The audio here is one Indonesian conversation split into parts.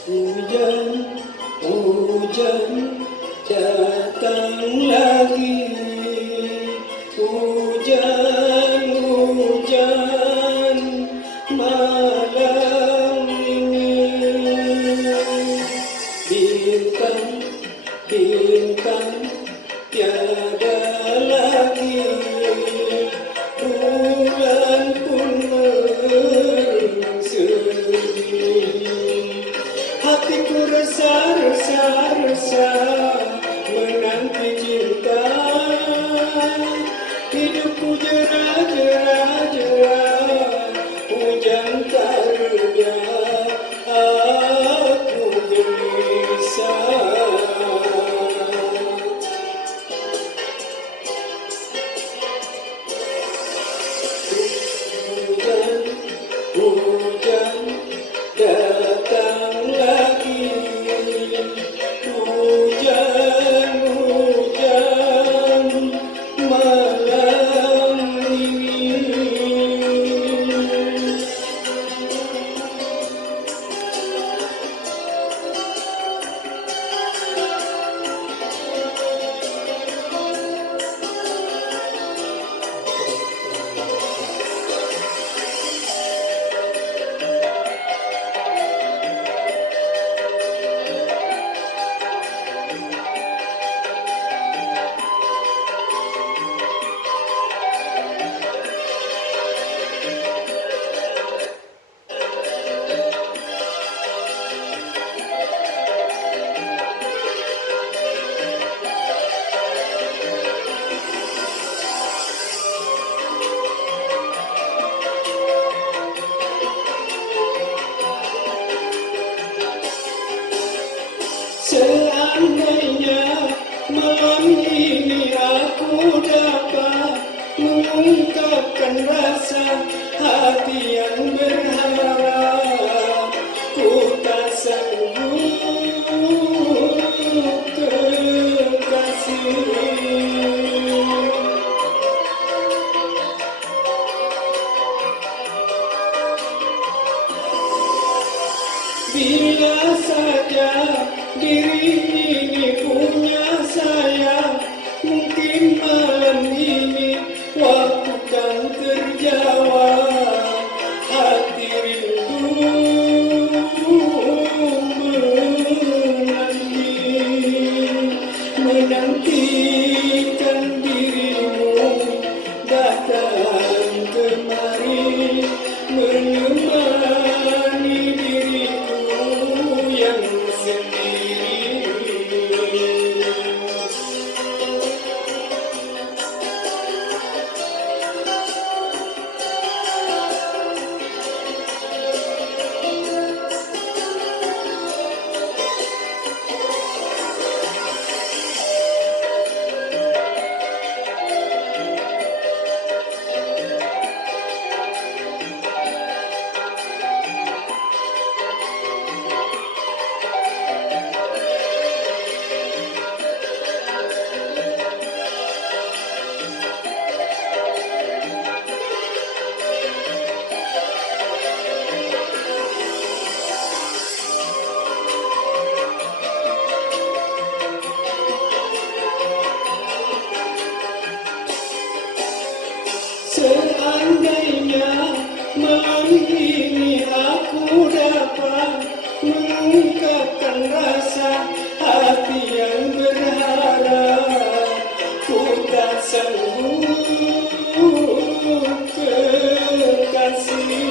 Hujan, hujan datang lagi. Hujan, hujan malam ini. Bintang, bintang tiada lagi. Bulan pun mengsedih. Hatiku resah, resah, resah menanti cinta. Hidupku jerah, jerah, jerah hujan tak reda. Aku gelisah. Hujan, hujan datang lagi. Hujan, hujan malam ini. Seandainya malam ini aku dapat mengungkapkan rasa hati yang berharap, ku tak sanggup kekasih. Bila saja diri ini punya saya, mungkin malam ini waktu kan terjawab. Hati rindu menanti, menantikan dirimu datang kemari, menemani diriku yang sendiri. Seandainya malam ini aku dapat mengungkapkan rasa hati yang berharap, ku tak sanggup kekasih.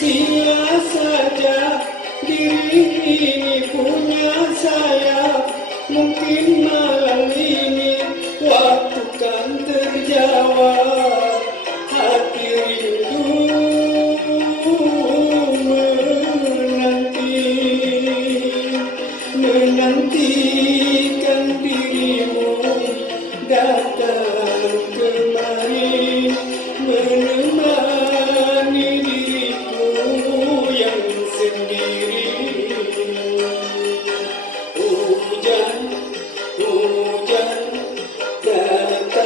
Bila saja diri ini punya saya, mungkin malam ini waktu kan terjawab. Hati rindu menanti, menantikan dirimu datang kemari, menemani diriku yang sendiri. Hujan, hujan datang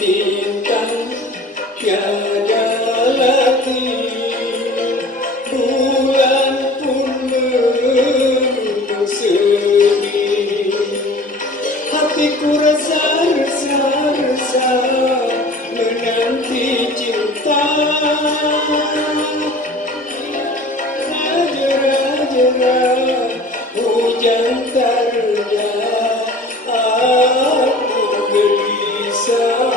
bintang tiada lagi, bulan pun menutup sepi. Hatiku resa menanti cinta, jera-jera hujan terja, aku gelisah.